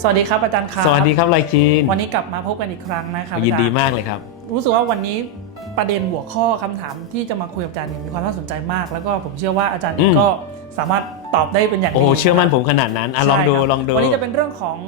สวัสดีครับอาจารย์ครับสวัสดีครับไลคีนวันนี้กลับมาพบกันอีกครั้งนะครับยินดีอาจารย์มากเลยครับ รู้สึกว่าวันนี้ประเด็นหัวข้อคำถามที่จะมาคุยกับอาจารย์เนี่ยมีความน่าสนใจมาก แล้วก็ผมเชื่อว่าอาจารย์อืมก็สามารถตอบได้เป็นอย่างดีโอ้เชื่อมั่นผมขนาดนั้นอะลองดูใช่ครับลองดู วันนี้จะเป็นเรื่องของ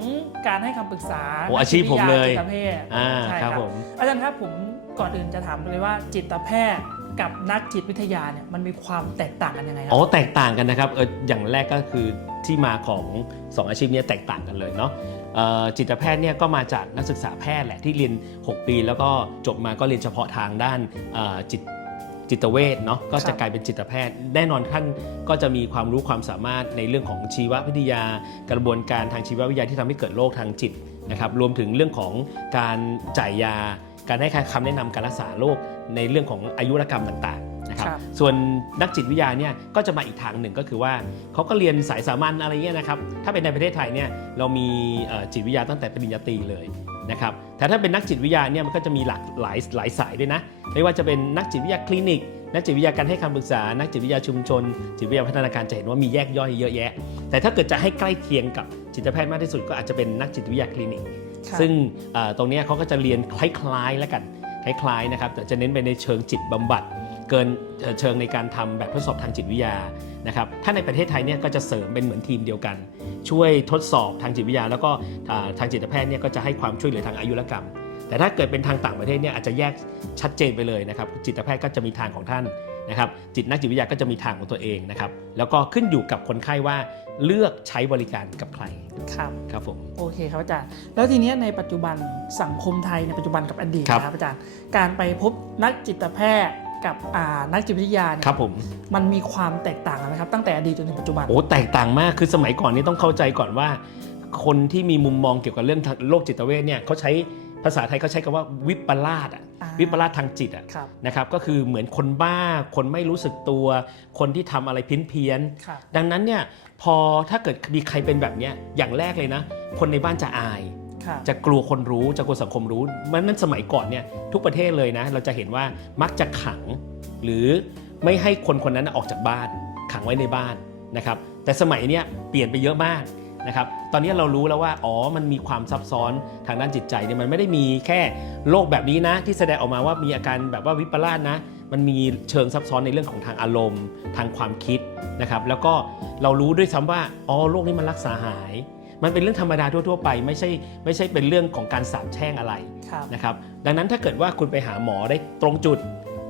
การให้คำปรึกษาโอ้อาชีพผมเลยนักจิตวิทาจิตแพทย์อ่าใช่ครับผมอาจารย์ครับผมก่อนอื่นจะถามเลยว่าจิตแพทย์ กับนักจิตวิทยาเนี่ยมันมีความแตกต่างกันยังไงครัอ๋อแตกต่างกันนะครับเอออย่างแรกก็คือที่มาของ 2 อาชีพเนี้แตกต่างกันเลยเนาะเอ่อจิตแพทย์เนี่ยก็มาจากนักศึกษาแพทย์แหละที่เรียน 6 ปี แล้วก็จบมาก็เรียนเฉพาะทางด้านเอ่อจิตจิตเวชเนาะก็จะกลายเป็นจิตแพทย์ แน่นอนท่านก็จะมีความรู้ความสามารถในเรื่องของชีววิทยา กระบวนการทางชีววิทยาที่ทำให้เกิดโรคทางจิตนะครับรวมถึงเรื่องของการจ่ายยา การให้คำแนะนำการรักษาโรค ในเรื่องของอายุรกรรมต่างๆนะครับครับส่วนนักจิตวิทยาเนี่ยก็จะมาอีกทางหนึ่งก็คือว่าเขาก็เรียนสายสามัญอะไรเงี้ยนะครับถ้าเป็นในประเทศไทยเนี่ยเรามีเอ่อจิตวิทยาตั้งแต่ปริญญาตรีเลยนะครับแต่ถ้าเป็นนักจิตวิทยาเนี่ยมันก็จะมีหลากหลายหลายสายด้วยนะไม่ว่าจะเป็นนักจิตวิทยาคลินิก นักจิตวิทยาการให้คำปรึกษา นักจิตวิทยาชุมชน จิตวิทยาพัฒนาการจะเห็นว่ามีแยกย่อยเยอะแยะ แต่ถ้าเกิดจะให้ใกล้เคียงกับจิตแพทย์มากที่สุดก็อาจจะเป็นนักจิตวิทยาคลินิกครับซึ่งเอ่อตรงเนี้ยเขาก็จะเรียนคล้ายๆแล้วกัน คล้ายๆนะครับแต่จะเน้นไปในเชิงจิตบำบัด เกินเชิงในการทำแบบทดสอบทางจิตวิทยานะครับถ้าในประเทศไทยเนี่ยก็จะเสริมเป็นเหมือนทีมเดียวกัน ช่วยทดสอบทางจิตวิทยา แล้วก็ทางจิตแพทย์เนี่ยก็จะให้ความช่วยเหลือทางอายุรกรรม แต่ถ้าเกิดเป็นทางต่างประเทศเนี่ยอาจจะแยกชัดเจนไปเลยนะครับจิตแพทย์ก็จะมีทางของท่าน นะครับจิตนักจิตวิทยาก็จะมีทางของตัวเองนะครับแล้วก็ขึ้นอยู่กับคนไข้ว่าเลือกใช้บริการกับใครครับครับผมโอเคครับอาจารย์ แล้วทีเนี้ยในปัจจุบันสังคมไทยในปัจจุบันกับอดีตครับนะครับอาจารย์การไปพบนักจิตแพทย์กับอ่านักจิตวิทยาเนี่ยครับผมมันมีความแตกต่างกันไหมครับตั้งแต่อดีตจนถึงปัจจุบันโอ้แตกต่างมากคือสมัยก่อนนี่ต้องเข้าใจก่อนว่า คนที่มีมุมมองเกี่ยวกับเรื่องทางโรคจิตเวชเนี่ยเขาใช้ภาษาไทยเขาใช้คำว่าวิปลาสอะอ่า วิปลาสทางจิตอะครับนะครับก็คือเหมือนคนบ้า คนไม่รู้สึกตัว คนที่ทำอะไรเพี้ยนเพี้ยนๆครับดังนั้นเนี่ยพอถ้าเกิดมีใครเป็นแบบเนี้ยอย่างแรกเลยนะ คนในบ้านจะอายครับจะกลัวคนรู้จะกลัวสังคมรู้มันนั้นสมัยก่อนเนี่ยทุกประเทศเลยนะ เราจะเห็นว่ามักจะขัง หรือไม่ให้คนคนนั้นออกจากบ้าน ขังไว้ในบ้านนะครับแต่สมัยเนี้ยเปลี่ยนไปเยอะมาก นะครับตอนนี้เรารู้แล้วว่าอ๋อมันมีความซับซ้อนทางด้านจิตใจเนี่ยมันไม่ได้มีแค่โรคแบบนี้นะ ที่แสดงออกมาว่ามีอาการแบบว่าวิปลาสนะมันมีเชิงซับซ้อนในเรื่องของทางอารมณ์ ทางความคิดนะครับแล้วก็เรารู้ด้วยซ้ำว่าอ๋อโรคนี้มันรักษาหาย มันเป็นเรื่องธรรมดาทั่ว ๆ ไป ไม่ใช่ไม่ใช่เป็นเรื่องของการสาบแช่งอะไรครับ นะครับดังนั้นถ้าเกิดว่าคุณไปหาหมอได้ตรงจุด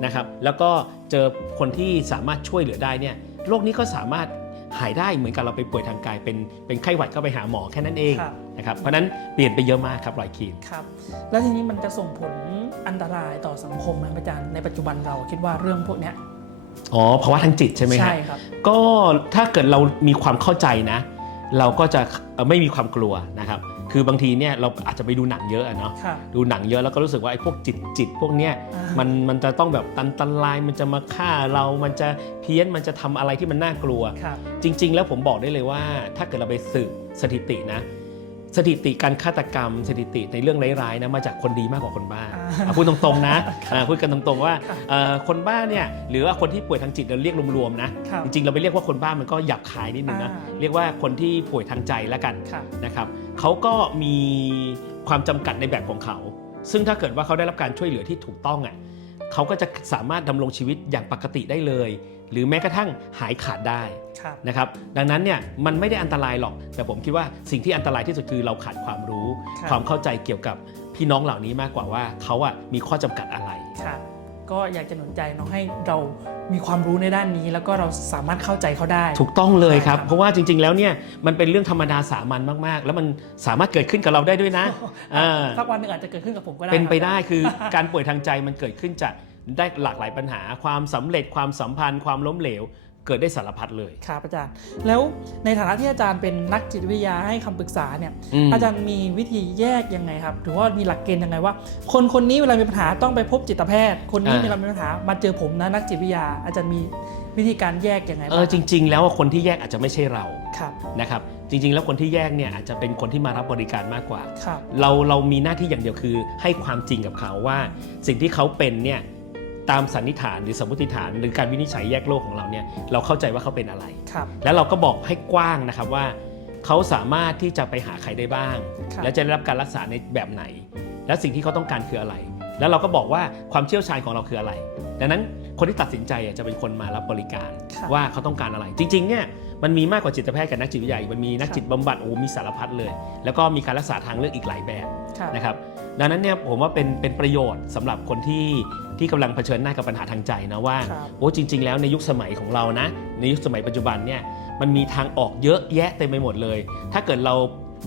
นะครับแล้วก็เจอคนที่สามารถช่วยเหลือได้เนี่ยโรคนี้ก็สามารถ หายได้เหมือนกับเราไปป่วยทางกายเป็นเป็นไข้หวัดก็ไปหาหมอแค่นั้นเองครับ นะครับเพราะฉะนั้นเปลี่ยนไปเยอะมากครับรอยคีนครับ แล้วทีนี้มันจะส่งผลอันตรายต่อสังคมไหมอาจารย์ในปัจจุบันเราคิดว่าเรื่องพวกเนี้ยอ๋อภาวะทางจิตใช่ไหมครับใช่ครับ ก็ถ้าเกิดเรามีความเข้าใจนะ เราก็จะเอ่อไม่มีความกลัวนะครับ คือบางทีเนี่ยเราอาจจะไปดูหนังเยอะอะเนาะครับดูหนังเยอะแล้วก็รู้สึกว่าไอ้พวกจิตจิตพวกเนี้ยอ่ามันมันจะต้องแบบตันตันลายมันจะมาฆ่าเรา มันจะเพี้ยนมันจะทำอะไรที่มันน่ากลัว ครับ จริง ๆ แล้วผมบอกได้เลยว่า ถ้าเกิดเราไปสืบสถิตินะ สถิติการฆาตกรรม สถิติในเรื่องร้ายๆนะมาจากคนดีมากกว่าคนบ้าอ่าอะพูดตรงๆนะอ่าพูดกันตรงๆว่าครับเอ่อคนบ้าเนี่ยหรือว่าคนที่ป่วยทางจิตเราเรียกรวมๆนะครับจริงๆเราไปเรียกว่าคนบ้ามันก็หยาบคายนิดนึงนะอ่า เรียกว่าคนที่ป่วยทางใจแล้วกัน ครับ นะครับเขาก็มีความจำกัดในแบบของเขา ซึ่งถ้าเกิดว่าเขาได้รับการช่วยเหลือที่ถูกต้องอะเขาก็จะสามารถดำรงชีวิตอย่างปกติได้เลย หรือแม้กระทั่งหายขาดได้ครับนะครับดังนั้นเนี่ยมันไม่ได้อันตรายหรอก แต่ผมคิดว่าสิ่งที่อันตรายที่สุดคือเราขาดความรู้ครับความเข้าใจเกี่ยวกับพี่น้องเหล่านี้มากกว่าว่าเขาอะมีข้อจำกัดอะไรครับก็อยากจะหนุนใจเน้องให้เรามีความรู้ในด้านนี้ แล้วก็เราสามารถเข้าใจเขาได้ ถูกต้องเลยครับใช่ครับ เพราะว่าจริง ๆ แล้วเนี่ยมันเป็นเรื่องธรรมดาสามัญมาก ๆ แล้วมันสามารถเกิดขึ้นกับเราได้ด้วยนะอ่าสักวันหนึ่งอาจจะเกิดขึ้นกับผมก็ได้เป็นไปครับได้คือการป่วยทางใจมันเกิดขึ้นจาก ได้หลากหลายปัญหา ความสำเร็จความสัมพันธ์ ความล้มเหลว เกิดได้สารพัดเลย ครับอาจารย์ แล้วในฐานะที่อาจารย์เป็นนักจิตวิทยาให้คำปรึกษาเนี่ยมอาจารย์มีวิธีแยกยังไงครับ หรือว่ามีหลักเกณฑ์ยังไงว่า คนคนนี้เวลามีปัญหาต้องไปพบจิตแพทย์ คนนี้อ่าเวลามีปัญหามาเจอผมนะนักจิตวิทยา อาจารย์มีวิธีการแยกยังไงเอบ้างอจริง ๆ แล้วคนที่แยกอาจจะไม่ใช่เราครับนะครับ จริง ๆ แล้วคนที่แยกเนี่ยอาจจะเป็นคนที่มารับบริการมากกว่าครับเราเรามีหน้าที่อย่างเดียวคือ ให้ความจริงกับเขาว่า สิ่งที่เขาเป็นเนี่ย ตามสันนิษฐานหรือสมมติฐาน หรือการวินิจฉัยแยกโลกของเราเนี่ยเราเข้าใจว่าเขาเป็นอะไรครับแล้วเราก็บอกให้กว้างนะครับว่า เขาสามารถที่จะไปหาใครได้บ้างครับแล้วจะได้รับการรักษาในแบบไหน และสิ่งที่เขาต้องการคืออะไร แล้วเราก็บอกว่าความเชี่ยวชาญของเราคืออะไร ดังนั้นคนที่ตัดสินใจอะจะเป็นคนมารับบริการครับว่าเขาต้องการอะไร จริงๆเนี่ยมันมีมากกว่าจิตแพทย์กับนักจิตวิทยาอีกมันมีนักครับจิตบำบัดโอ้โหมีสารพัดเลย แล้วก็มีการรักษาทางเลือกอีกหลายแบบครับนะครับ ดังนั้นเนี่ยผมว่าเป็นเป็นประโยชน์สำหรับคนที่ที่กำลังเผชิญหน้ากับปัญหาทางใจนะว่าครับโอ้จริง ๆ แล้วในยุคสมัยของเรานะในยุคสมัยปัจจุบันเนี่ยมันมีทางออกเยอะแยะเต็มไปหมดเลย ถ้าเกิดเรา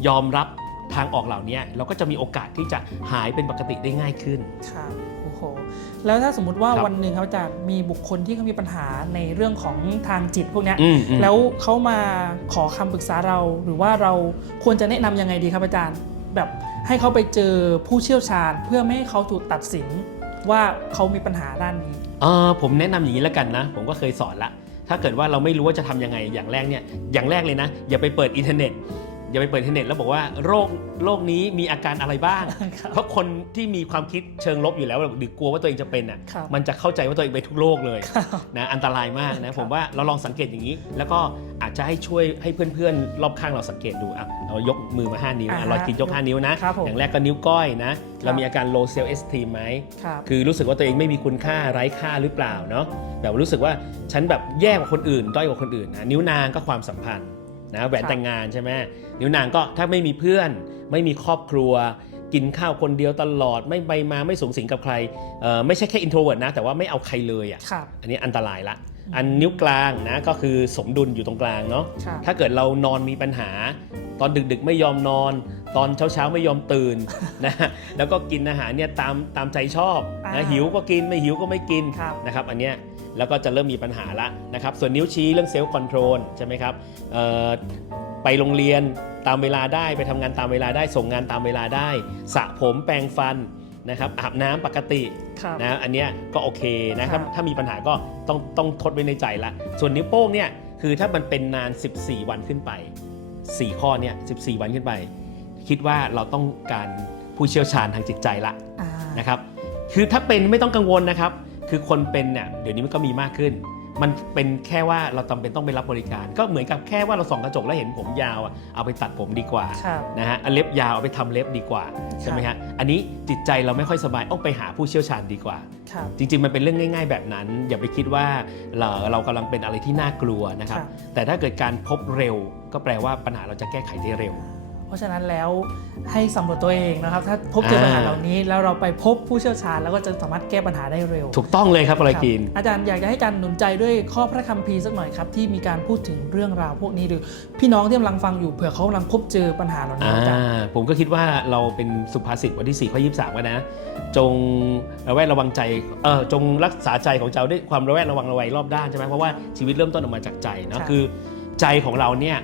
ยอมรับทางออกเหล่านี้เราก็จะมีโอกาสที่จะหายเป็นปกติได้ง่ายขึ้นครับโอ้โหแล้วถ้าสมมติว่าครับวันหนึ่งครับอาจารย์มีบุคคลที่เขามีปัญหาในเรื่องของทางจิตพวกเนี้ยอืมอืมแล้วเขามาขอคำปรึกษาเราหรือว่าเราควรจะแนะนำยังไงดีครับอาจารย์ แบบ ให้เขาไปเจอผู้เชี่ยวชาญเพื่อไม่ให้เขาถูกตัดสินว่าเขามีปัญหาด้านนี้เออผมแนะนำอย่างนี้แล้วกันนะ ผมก็เคยสอนละ ถ้าเกิดว่าเราไม่รู้ว่าจะทำยังไงอย่างแรกเนี่ยอย่างแรกเลยนะ อย่าไปเปิดอินเทอร์เน็ต อย่าไปเปิดอินเทอร์เน็ตแล้วบอกว่าโรคโรคนี้มีอาการอะไรบ้างครับเพราะคนที่มีความคิดเชิงลบอยู่แล้วหรือกลัวว่าตัวเองจะเป็นอะครับมันจะเข้าใจว่าตัวเองเป็นทุกโรคเลยครับนะอันตรายมากครันะบผมว่าเราลองสังเกตอย่างนี้ แล้วก็อาจจะให้ช่วยให้เพื่อนๆ รอบข้างเราสังเกตดูอะเรายกมือมา 5 นิ้วอ่าอะฮะลอยกินยก 5 นิ้วนะครับผมอย่างแรกก็นิ้วก้อยนะครัเราบมีอาการ low self esteem ไหมครับคือรู้สึกว่าตัวเองไม่มีคุณค่าไร้ค่าหรือเปล่าเนาะแบบรู้สึกว่าฉันแบบแย่กว่าคนอื่น ด้อยกว่าคนอื่นนะนิ้วนางก็ความสัมพันธ์ นะแหวนแต่งงานใช่ไหมนิ้วนางก็ถ้าไม่มีเพื่อน ไม่มีครอบครัว กินข้าวคนเดียวตลอดไม่ไปมาไม่สูงสิงกับใครเอ่อไม่ใช่แค่ introvert นะ แต่ว่าไม่เอาใครเลยอะครับอันนี้อันตรายละ อันนิ้วกลางนะก็คือสมดุลอยู่ตรงกลางเนาะครับถ้าเกิดเรานอนมีปัญหา ตอนดึกๆไม่ยอมนอน ตอนเช้าๆไม่ยอมตื่นนะแล้วก็กินอาหารเนี่ยตามตามใจชอบอ่านะหิวก็กินไม่หิวก็ไม่กินครับนะครับ อันเนี้ย แล้วก็จะเริ่มมีปัญหาละนะครับ ส่วนนิ้วชี้เรื่องเซลล์คอนโทรลใช่ไหมครับเอ่อไปโรงเรียนตามเวลาได้ไปทำงานตามเวลาได้ส่งงานตามเวลาได้สระผมแปรงฟันนะครับอาบน้ำปกติครับนะอันเนี้ยก็โอเคนะครัถ้าบถ้ามีปัญหาก็ต้องต้องทดไว้ในใจละ ส่วนนิ้วโป้งเนี่ยคือถ้ามันเป็นนาน 14 วันขึ้นไป 4 ข้อเนี่ย14 วันขึ้นไป คิดว่าเราต้องการผู้เชี่ยวชาญทางจิตใจละอ่านะครับคือถ้าเป็นไม่ต้องกังวลนะครับ คือคนเป็นเนี่ยเดี๋ยวนี้มันก็มีมากขึ้น มันเป็นแค่ว่าเราจำเป็นต้องไปรับบริการ ก็เหมือนกับแค่ว่าเราส่องกระจกแล้วเห็นผมยาวอะเอาไปตัดผมดีกว่าครับนะฮะเอาเล็บยาวเอาไปทำเล็บดีกว่าใช่ไหมฮะอันนี้จิตใจเราไม่ค่อยสบายต้องไปหาผู้เชี่ยวชาญดีกว่า ครับ จริงๆ มันเป็นเรื่องง่าย ๆ แบบนั้น อย่าไปคิดว่าเราเรากำลังเป็นอะไรที่น่ากลัวนะครับครับแต่ถ้าเกิดการพบเร็วก็แปลว่าปัญหาเราจะแก้ไขได้เร็ว เพราะฉะนั้นแล้วให้สำรวจตัวเองนะครับ ถ้าพบเจอปัญหาอ่าเหล่านี้ แล้วเราไปพบผู้เชี่ยวชาญแล้วก็จะสามารถแก้ปัญหาได้เร็ว ถูกต้องเลยครับอะไรกินครับอาจารย์อยากจะให้อาจารย์หนุนใจด้วยข้อพระคัมภีร์สักหน่อยครับ ที่มีการพูดถึงเรื่องราวพวกนี้หรือ พี่น้องที่กำลังฟังอยู่เผื่อเขากำลังพบเจอปัญหาเหล่านี้อ่าอาจารย์ผมก็คิดว่าเราเป็นสุภาษิตบทที่ 4 ข้อ 23ว่านะ จงระแวดระวังใจเออจงรักษาใจของเจ้าด้วยความระแวดระวังระวัยรอบด้านใช่ไหมเพราะว่าชีวิตเริ่มต้นออกมาจากใจเนอะครับคือใจของเราเนี่ย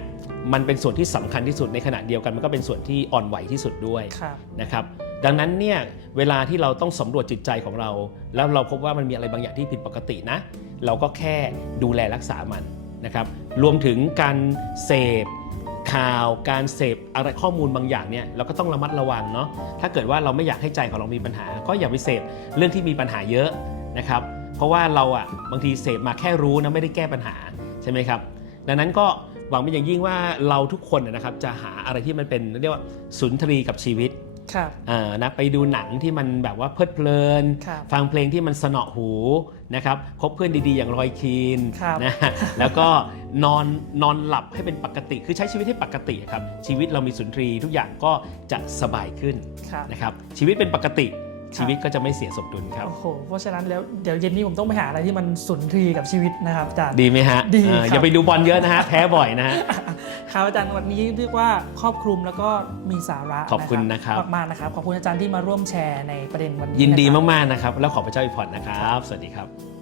มันเป็นส่วนที่สำคัญที่สุดในขณะเดียวกัน มันก็เป็นส่วนที่อ่อนไหวที่สุดด้วยครับนะครับดังนั้นเนี่ยเวลาที่เราต้องสำรวจจิตใจของเรา แล้วเราพบว่ามันมีอะไรบางอย่างที่ผิดปกตินะ เราก็แค่ดูแลรักษามันนะครับรวมถึงการเสพข่าวการเสพอะไรข้อมูลบางอย่างเนี่ยเราก็ต้องระมัดระวังเนาะถ้าเกิดว่าเราไม่อยากให้ใจของเรามีปัญหา ก็อย่าไปเสพเรื่องที่มีปัญหาเยอะนะครับเพราะว่าเราอะบางทีเสพมาแค่รู้นะไม่ได้แก้ปัญหาใช่ไหมครับดังนั้นก็ หวังเป็นอย่างยิ่งว่าเราทุกคนนะครับจะหาอะไรที่มันเป็นเรียกว่าสุนทรีกับชีวิตครับอ่านะไปดูหนังที่มันแบบว่าเพลิดเพลินครับฟังเพลงที่มันสนอหูนะครับคบเพื่อนดีๆ อย่างรอยคีนครับนะแล้วก็นอนนอนหลับให้เป็นปกติ คือใช้ชีวิตให้ปกติครับชีวิตเรามีสุนทรีย์ทุกอย่างก็จะสบายขึ้นครับนะครับชีวิตเป็นปกติครับ ชีวิตก็จะไม่เสียสมดุลครับโอ้โหเพราะฉะนั้นแล้วเดี๋ยวเย็นนี้ผมต้องไปหาอะไรที่มันสุนทรีกับชีวิตนะครับอาจารย์ดีไหมฮะดีเออครับอย่าไปดูบอลเยอะนะฮะแพ้บ่อยนะฮะครับอาจารย์วันนี้เรียกว่าครอบคลุมแล้วก็มีสาระขอบคุณนะครับมากๆนะครับขอบคุณอาจารย์ที่มาร่วมแชร์ในประเด็นวันนี้ยินดีะครับมากๆนะครับแล้วขอพระเจ้าอวยพรนะครับ สวัสดีครับ